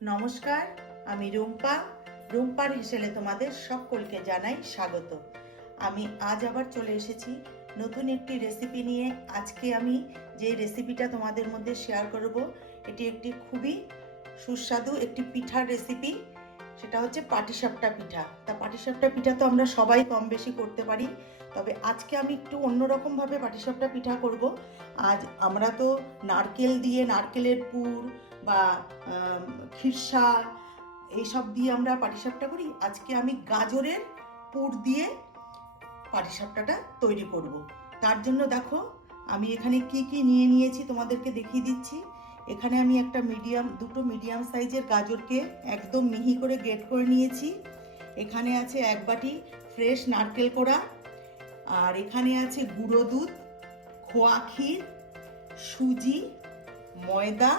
নমস্কার, আমি রুম্পা। রুম্পার হেসেলে তোমাদের সকলকে জানাই স্বাগত। আমি আজ আবার চলে এসেছি নতুন একটি রেসিপি নিয়ে। আজকে আমি যে রেসিপিটা তোমাদের মধ্যে শেয়ার করব, এটি একটি খুবই সুস্বাদু একটি পিঠার রেসিপি। সেটা হচ্ছে পাটিসাপটা পিঠা। তা পাটিসাপটা পিঠা তো আমরা সবাই কম বেশি করতে পারি, তবে আজকে আমি একটু অন্যরকমভাবে পাটিসাপটা পিঠা করব। আজ আমরা তো নারকেল দিয়ে, নারকেলের পুর বা খিরসা এইসব দিয়ে আমরা পাটিসাপটা করি। আজকে আমি গাজরের পুর দিয়ে পাটিসাপটাটা তৈরি করব। তার জন্য দেখো আমি এখানে কি কি নিয়ে নিয়েছি তোমাদেরকে দেখিয়ে দিচ্ছি। এখানে আমি দুটো মিডিয়াম সাইজের গাজরকে একদম মিহি করে গ্রেট করে নিয়েছি। এখানে আছে 1 বাটি ফ্রেশ নারকেল কোড়া, আর এখানে আছে গুঁড়ো দুধ, খোয়া ক্ষীর, সুজি, ময়দা,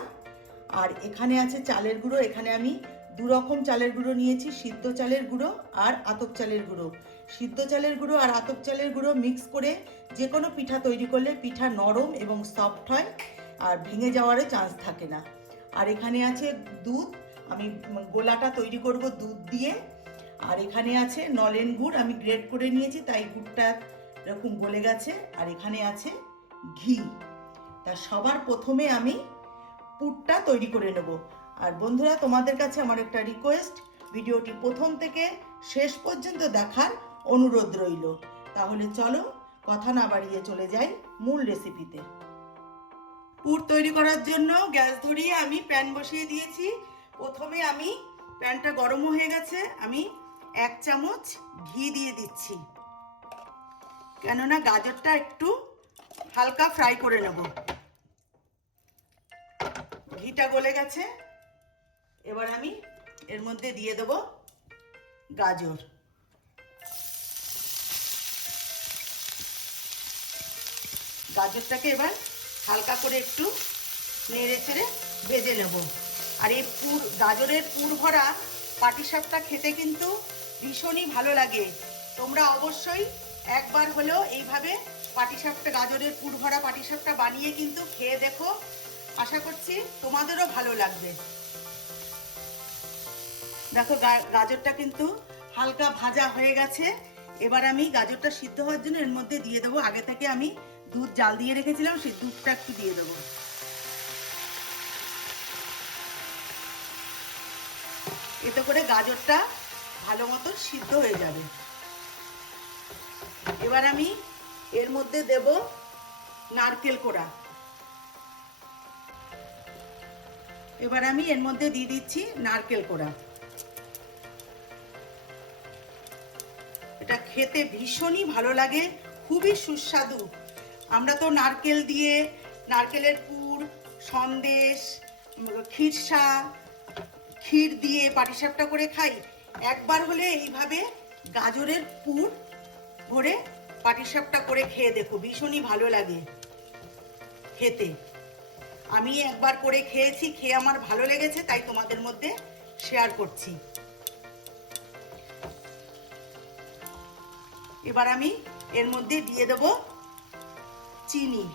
আর এখানে আছে চালের গুঁড়ো। এখানে আমি 2 রকম চালের গুঁড়ো নিয়েছি, সিদ্ধ চালের গুঁড়ো আর আতপ চালের গুঁড়ো। সিদ্ধ চালের গুঁড়ো আর আতপ চালের গুঁড়ো মিক্স করে যে কোনো পিঠা তৈরি করলে পিঠা নরম এবং সফট হয়, আর ভেঙে যাওয়ারও চান্স থাকে না। আর এখানে আছে দুধ, আমি গোলাটা তৈরি করব দুধ দিয়ে। আর এখানে আছে নলেন গুড়, আমি গ্রেট করে নিয়েছি তাই গুড়টা এরকম গলে গেছে। আর এখানে আছে ঘি। তা সবার প্রথমে আমি পুরটা তৈরি করে নেব। আর বন্ধুরা, তোমাদের কাছে আমার একটা রিকোয়েস্ট, ভিডিওটি প্রথম থেকে শেষ পর্যন্ত দেখার অনুরোধ রইল। তাহলে চলো কথা না বাড়িয়ে চলে যাই মূল রেসিপিতে। পুর তৈরি করার জন্য গ্যাস ধরিয়ে আমি প্যান বসিয়ে দিয়েছি। প্রথমে আমি প্যানটা গরম হয়ে গেছে, আমি 1 চামচ ঘি দিয়ে দিচ্ছি, কেননা গাজরটা একটু হালকা ফ্রাই করে নেব। ঘিটা গলে গেছে, এবার আমি এর মধ্যে দিয়ে দেব গাজর। গাজরটাকে এবার হালকা করে একটু নেড়ে চেড়ে ভেজে নেব। আর এই গাজরের পুর ভরা পাটিসাপটা খেতে কিন্তু ভীষণই ভালো লাগে। তোমরা অবশ্যই একবার হলেও এইভাবে পাটিসাপটা, গাজরের পুর ভরা পাটিসাপটা বানিয়ে কিন্তু খেয়ে দেখো। আশা করছি তোমাদেরও ভালো লাগবে। দেখো গাজরটা কিন্তু হালকা ভাজা হয়ে গেছে। এবার আমি গাজরটা সিদ্ধ হওয়ার জন্য এর মধ্যে দিয়ে দেবো, আগে থেকে আমি দুধ জাল দিয়ে রেখেছিলাম, সেই দুধটা একটু দিয়ে দেবো। এতে করে গাজরটা ভালো মতো সিদ্ধ হয়ে যাবে। এবার আমি এর মধ্যে দেব নারকেল কোড়া। এবার আমি এর মধ্যে দিয়ে দিচ্ছি নারকেল কোড়া। এটা খেতে ভীষণই ভালো লাগে, খুবই সুস্বাদু। আমরা তো নারকেল দিয়ে নারকেলের পুর, সন্দেশ, খিরসা, ক্ষীর দিয়ে পাটিসাপটা করে খাই। একবার হলে এইভাবে গাজরের পুর ভরে পাটিসাপটা করে খেয়ে দেখো, ভীষণই ভালো লাগে খেতে। আমি একবার করে খেয়েছি, খেয়ে আমার ভালো লেগেছে, তাই তোমাদের মধ্যে শেয়ার করছি। এবার আমি এর মধ্যে দিয়ে দেব চিনি।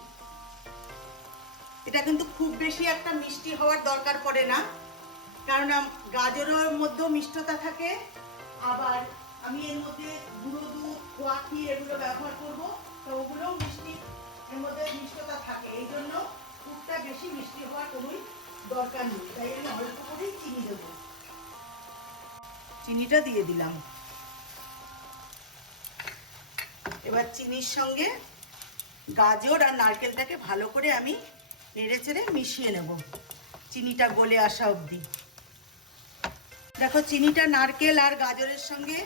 এটা কিন্তু খুব বেশি একটা মিষ্টি হওয়ার দরকার পড়ে না, কারণ গাজরের মধ্যেও মিষ্টতা থাকে। আবার আমি এর মধ্যে গুঁড়ো দুধ, খোয়া ক্ষীর এগুলো ব্যবহার করব, তো ওগুলোও মিষ্টি, এর মধ্যে মিষ্টতা থাকে। এই জন্য দুধটা বেশি মিষ্টি হওয়ার কোনোই দরকার নেই, তাই আমি অল্প করেই চিনি দেব। চিনিটা দিয়ে দিলাম। এবার চিনির সঙ্গে গাজর আর নারকেলটাকে ভালো করে আমি নেড়ে চেড়ে মিশিয়ে নেব, চিনিটা গলে আসা অবধি। দেখো চিনিটা নারকেল আর গাজরের সঙ্গে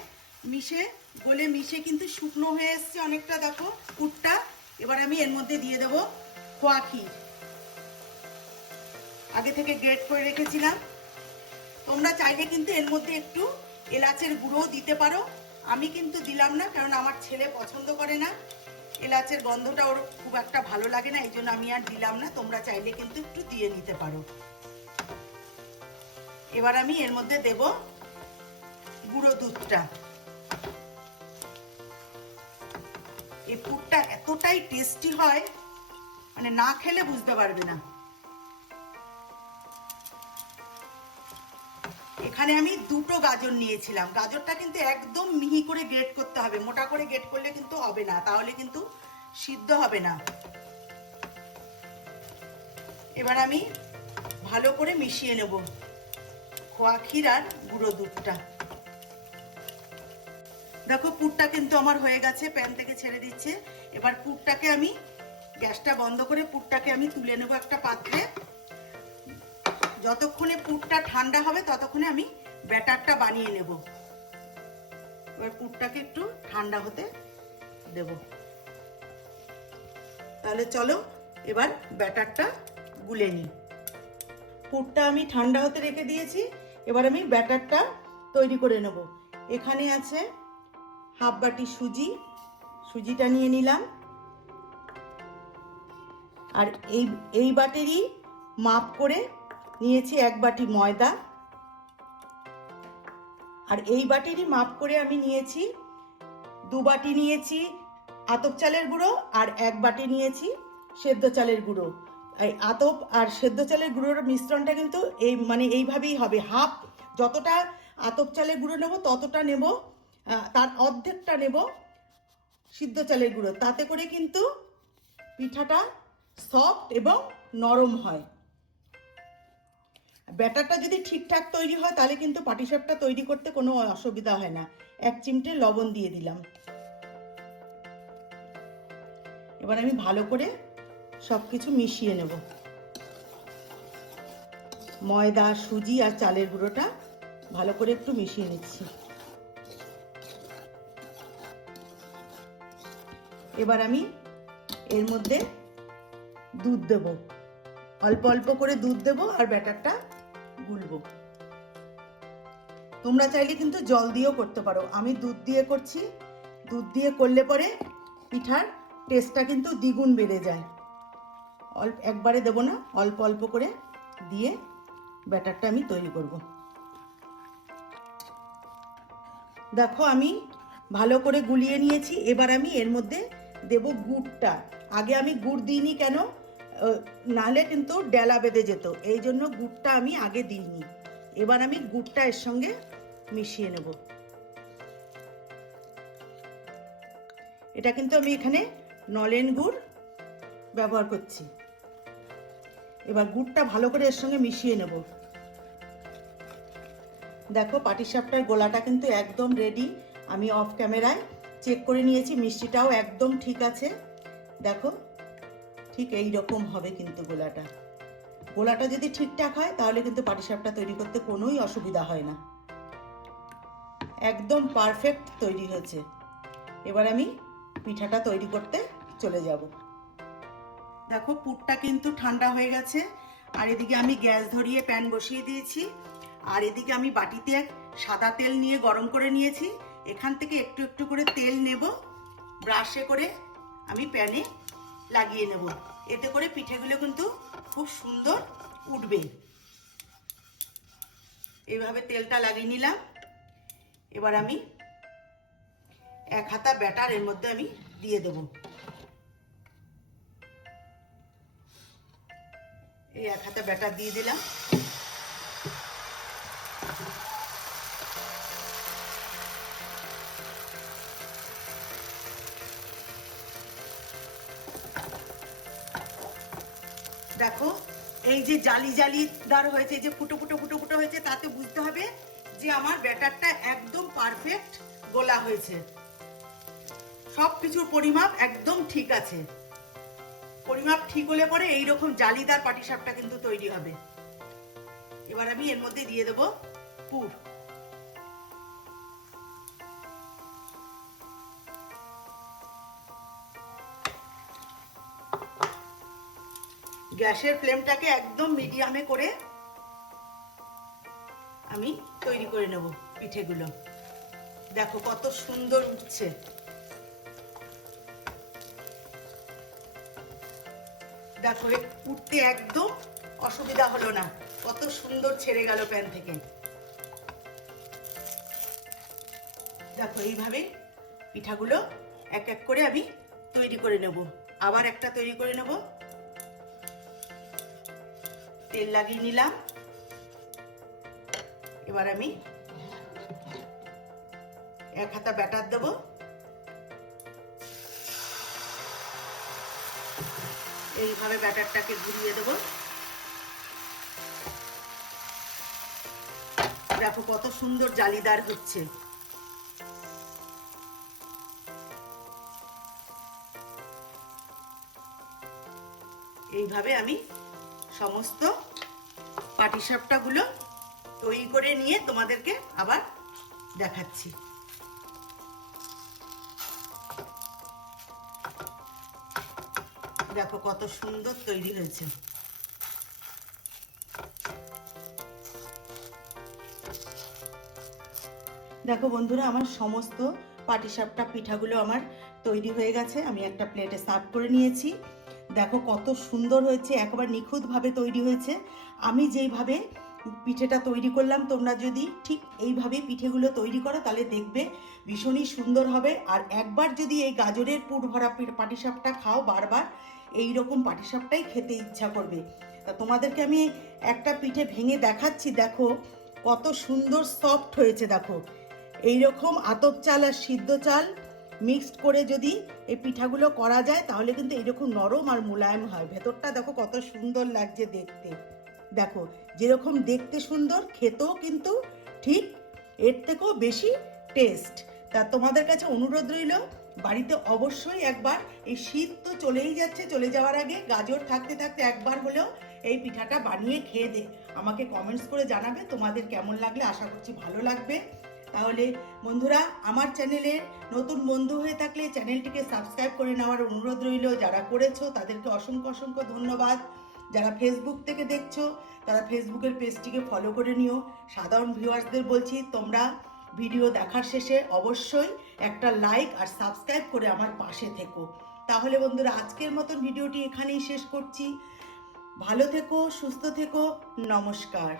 মিশে কিন্তু শুকনো হয়ে এসছে অনেকটা, দেখো পুরটা। এবার আমি এর মধ্যে দিয়ে দেব খোয়া ক্ষীর, আগে থেকে গ্রেট করে রেখেছিলাম। তোমরা চাইলে কিন্তু এর মধ্যে একটু এলাচের গুঁড়ো দিতে পারো, আমি কিন্তু দিলাম না, কারণ আমার ছেলে পছন্দ করে না, এলাচের গন্ধটা ওর খুব একটা ভালো লাগে না, এই জন্য আমি আর দিলাম না। তোমরা চাইলে কিন্তু একটু দিয়ে নিতে পারো। এবার আমি এর মধ্যে দেব গুঁড়ো দুধটা। এই পুরটা এতটাই টেস্টি হয়, মানে না খেলে বুঝতে পারবে না। এখানে আমি দুটো গাজর নিয়েছিলাম। গাজরটা কিন্তু একদম মিহি করে গ্রেট করতে হবে, মোটা করে গ্রেট করলে কিন্তু হবে না, তাহলে কিন্তু সিদ্ধ হবে না। এবার আমি ভালো করে মিশিয়ে নেব খোয়া ক্ষীর আর গুঁড়ো দুধটা। দেখো পুরটা কিন্তু আমার হয়ে গেছে, প্যান থেকে ছেড়ে দিচ্ছে। এবার পুরটাকে আমি গ্যাসটা বন্ধ করে পুরটাকে আমি তুলে নেব একটা পাত্রে। যতক্ষণে পুরটা ঠান্ডা হবে ততক্ষণে আমি ব্যাটারটা বানিয়ে নেব। এবার পুরটাকে একটু ঠান্ডা হতে দেব। তাহলে চলো এবার ব্যাটারটা গুলে নিই। পুরটা আমি ঠান্ডা হতে রেখে দিয়েছি, এবার আমি ব্যাটারটা তৈরি করে নেব। এখানে আছে হাফ বাটি সুজি, সুজিটা নিয়ে নিলাম। আর এই বাটিরই মাপ করে নিয়েছি এক বাটি ময়দা। আর এই বাটিরই মাপ করে আমি নিয়েছি 2 বাটি নিয়েছি আতপ চালের গুঁড়ো আর 1 বাটি নিয়েছি সেদ্ধ চালের গুঁড়ো। এই আতপ আর সেদ্ধ চালের গুঁড়োর মিশ্রণটা কিন্তু এইভাবেই হবে। হাফ যতটা আতপ চালের গুঁড়ো নেব ততটা নেব, তার অর্ধেকটা নেব সিদ্ধ চালের গুঁড়ো। তাতে করে কিন্তু পিঠাটা সফট এবং নরম হয়। ব্যাটারটা যদি ঠিকঠাক তৈরি হয় তাহলে কিন্তু পাটিসাপটা তৈরি করতে কোনো অসুবিধা হয় না। 1 চিমটে লবণ দিয়ে দিলাম। এবার আমি ভালো করে সবকিছু মিশিয়ে নেব। ময়দা, সুজি আর চালের গুঁড়োটা ভালো করে একটু মিশিয়ে নিচ্ছি। এবার আমি এর মধ্যে দুধ দেব, অল্প অল্প করে দুধ দেব আর ব্যাটারটা গুলবো। তোমরা চাইলে কিন্তু জল দিয়েও করতে পারো, আমি দুধ দিয়ে করছি। দুধ দিয়ে করলে পরে পিঠার টেস্টটা কিন্তু দ্বিগুণ বেড়ে যায়। একবারে দেব না, অল্প অল্প করে দিয়ে ব্যাটারটা আমি তৈরি করব। দেখো আমি ভালো করে গুলিয়ে নিয়েছি। এবার আমি এর মধ্যে দেব গুড়টা। আগে আমি গুড় দিইনি কেন, নাহলে কিন্তু ডেলা বেঁধে যেত, এই জন্য গুড়টা আমি আগে দিইনি। এবার আমি গুড়টা এর সঙ্গে মিশিয়ে নেব। এটা কিন্তু আমি এখানে নলেন গুড় ব্যবহার করছি। এবার গুড়টা ভালো করে এর সঙ্গে মিশিয়ে নেব। দেখো পাটিসাপটার গোলাটা কিন্তু একদম রেডি। আমি অফ ক্যামেরায় চেক করে নিয়েছি, মিষ্টিটাও একদম ঠিক আছে। দেখো ঠিক এই রকম হবে কিন্তু গোলাটা। গোলাটা যদি ঠিকঠাক হয় তাহলে কিন্তু পাটিসাপটা তৈরি করতে কোনোই অসুবিধা হয় না। একদম পারফেক্ট তৈরি হয়েছে। এবার আমি পিঠাটা তৈরি করতে চলে যাব। দেখো পুরটা কিন্তু ঠান্ডা হয়ে গেছে। আর এদিকে আমি গ্যাস ধরিয়ে প্যান বসিয়ে দিয়েছি। আর এদিকে আমি বাটিতে সাদা তেল নিয়ে গরম করে নিয়েছি। এখান থেকে একটু একটু করে তেল নেব, ব্রাশে করে আমি প্যানে লাগিয়ে নেব। এতে করে পিঠেগুলো কিন্তু খুব সুন্দর উঠবে। এইভাবে তেলটা লাগিয়ে নিলাম। এবার আমি 1 হাতা ব্যাটার এর মধ্যে আমি দিয়ে দেব। এই 1 হাতা ব্যাটার দিয়ে দিলাম। দেখো এই যে জালি জালিদার হয়েছে, যে ফুটো ফুটো ফুটো ফুটো হয়েছে, তাতে বুঝতে হবে যে আমার ব্যাটারটা একদম পারফেক্ট গোলা হয়েছে। সব কিছুর পরিমাপ একদম ঠিক আছে। পরিমাপ ঠিক হলে পরে এইরকম জালিদার পাটিসাপটা কিন্তু তৈরি হবে। এবার আমি এর মধ্যে দিয়ে দেব পুর। গ্যাসের ফ্লেমটাকে একদম মিডিয়ামে করে আমি তৈরি করে নেব পিঠেগুলো। দেখো কত সুন্দর উঠছে। দেখো উঠতে একদম অসুবিধা হলো না, কত সুন্দর ছেড়ে গেল প্যান থেকে। দেখো এইভাবে পিঠাগুলো এক এক করে আমি তৈরি করে নেব। আবার একটা তৈরি করে নেব। তেল লাগিয়ে নিলাম। এবার আমি 1 হাতা ব্যাটার দেব। এইভাবে ব্যাটারটাকে ঘুরিয়ে দেব। দেখো কত সুন্দর জালিদার হচ্ছে। এইভাবে আমি সমস্ত পাটিসাপটাগুলো তৈরি করে নিয়ে তোমাদেরকে আবার দেখাচ্ছি। দেখো কত সুন্দর তৈরি হয়েছে। দেখো বন্ধুরা, আমার সমস্ত পাটিসাপটা পিঠাগুলো আমার তৈরি হয়ে গেছে। আমি একটা প্লেটে সার্ভ করে নিয়েছি। দেখো কত সুন্দর হয়েছে, একেবারে নিখুঁতভাবে তৈরি হয়েছে। আমি যেইভাবে পিঠেটা তৈরি করলাম, তোমরা যদি ঠিক এইভাবে পিঠেগুলো তৈরি করো তাহলে দেখবে ভীষণই সুন্দর হবে। আর একবার যদি এই গাজরের পুর ভরা পাটিসাপটা খাও, বারবার এই রকম পাটিসাপটাই খেতে ইচ্ছা করবে। তা তোমাদেরকে আমি একটা পিঠে ভেঙে দেখাচ্ছি। দেখো কত সুন্দর সফট হয়েছে। দেখো এইরকম আতপ চাল আর সিদ্ধ চাল মিক্সড করে যদি এই পিঠাগুলো করা যায় তাহলে কিন্তু এইরকম নরম আর মোলায়েম হয়। ভেতরটা দেখো কত সুন্দর লাগছে দেখতে। দেখো যেরকম দেখতে সুন্দর, খেতেও কিন্তু ঠিক এর থেকেও বেশি টেস্ট। তা তোমাদের কাছে অনুরোধ রইল, বাড়িতে অবশ্যই একবার, এই শীত তো চলেই যাচ্ছে, চলে যাওয়ার আগে গাজর থাকতে থাকতে একবার হলেও এই পিঠাটা বানিয়ে খেয়ে দে। আমাকে কমেন্টস করে জানাবে তোমাদের কেমন লাগলে। আশা করছি ভালো লাগবে। তাহলে বন্ধুরা, আমার চ্যানেলে নতুন বন্ধু হয়ে থাকলে চ্যানেলটিকে সাবস্ক্রাইব করে নেওয়ার অনুরোধ রইল। যারা করেছো তাদেরকে অসংখ্য অসংখ্য ধন্যবাদ। যারা ফেসবুক থেকে দেখছো তারা ফেসবুকের পেজটিকে ফলো করে নিও। সাধারণ ভিউয়ার্সদের বলছি, তোমরা ভিডিও দেখার শেষে অবশ্যই একটা লাইক আর সাবস্ক্রাইব করে আমার পাশে থেকো। তাহলে বন্ধুরা, আজকের মতন ভিডিওটি এখানেই শেষ করছি। ভালো থেকো, সুস্থ থেকো, নমস্কার।